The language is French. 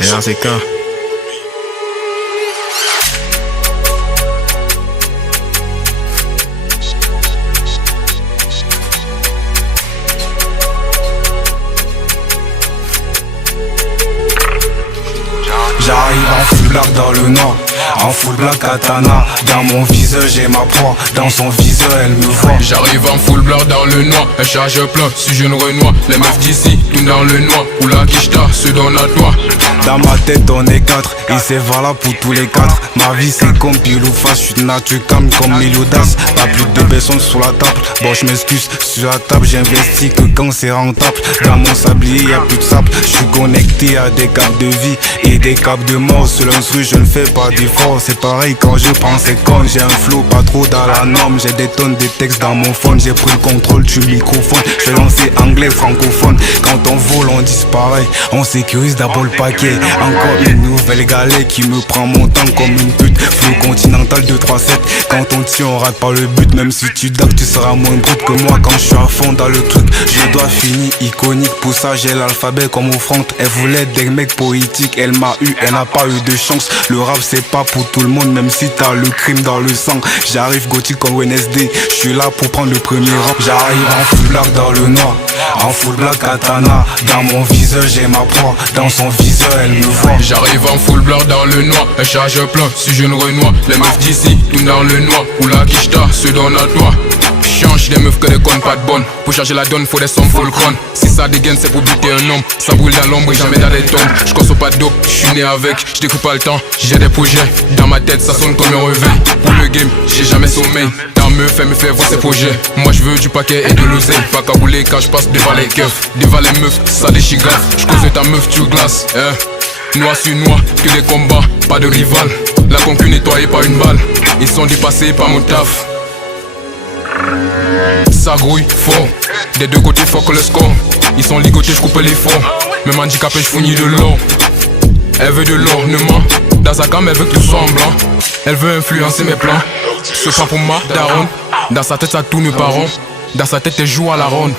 Et RCK. J'arrive en full black dans le nord, en full black katana. Dans mon viseur j'ai ma proie, dans son viseur elle me voit. J'arrive en full black dans le noir, un chargeur plein, si je ne renois. Les meufs d'ici, tout dans le noir, ou la quicheta se donne à toi. Dans ma tête on est quatre, et c'est valable pour tous les quatre. Ma vie c'est comme pile ou face, je suis nature calme comme mille audaces. Pas plus de personnes sur la table, bon je m'excuse. Sur la table j'investis que quand c'est rentable. Dans mon sablier y'a plus de sable, je suis connecté à des caps de vie et des caps de mort. Sur l'instru je ne fais pas d'effort, c'est pareil quand je prends ces connes. J'ai un flow pas trop dans la norme, j'ai des tonnes de textes dans mon phone. J'ai pris le contrôle du microphone, je vais lancer anglais francophone. Quand on vole on disparaît, on sécurise d'abord le paquet. Encore une nouvelle galère qui me prend mon temps comme une pute. Flow continental 2-3-7, quand on tire on rate pas le but. Même si tu daques tu seras moins brut que moi quand je suis à fond dans le truc. Je dois finir iconique, pour ça j'ai l'alphabet comme offrande. Elle voulait des mecs poétiques, elle m'a eu, elle n'a pas eu de chance. Le rap c'est pas pour tout le monde, même si t'as le crime dans le sang. J'arrive gothique comme NSD, je suis là pour prendre le premier rap. J'arrive en full black dans le noir, en full black katana. Dans mon viseur j'ai ma proie, dans son viseur elle me voit. J'arrive en full black dans le noir, un chargeur plein, si je ne renois. Les meufs d'ici, tout dans le noir, ou la quicheta se donne à toi. Change des meufs que des connes pas de bonnes. Pour changer la donne faut des sommes full crâne. Si ça dégaine c'est pour buter un homme. Ça brûle dans l'ombre et jamais dans les tombes. Je consomme pas de dope, je suis né avec. Je découpe pas le temps, j'ai des projets. Dans ma tête ça sonne comme un réveil. Pour le game, j'ai jamais sommeil. Ta meuf elle me fait voir ses projets. Moi je veux du paquet et de l'oseille. Pas qu'à rouler quand je passe devant les keufs. Devant les meufs, ça déchire grave. Je cause ta meuf tu glaces, Noir sur noir, que des combats, pas de rival. La concu nettoyée par une balle. Ils sont dépassés par mon taf. Ça grouille fort, des deux côtés faut que le score. Ils sont ligotés, je coupe les fonds. Même handicapé, je founis de l'or. Elle veut de l'ornement, dans sa cam elle veut que tout soit en blanc. Elle veut influencer mes plans, se prend pour ma daronne. Dans sa tête ça tourne pas rond, dans sa tête elle joue à la ronde.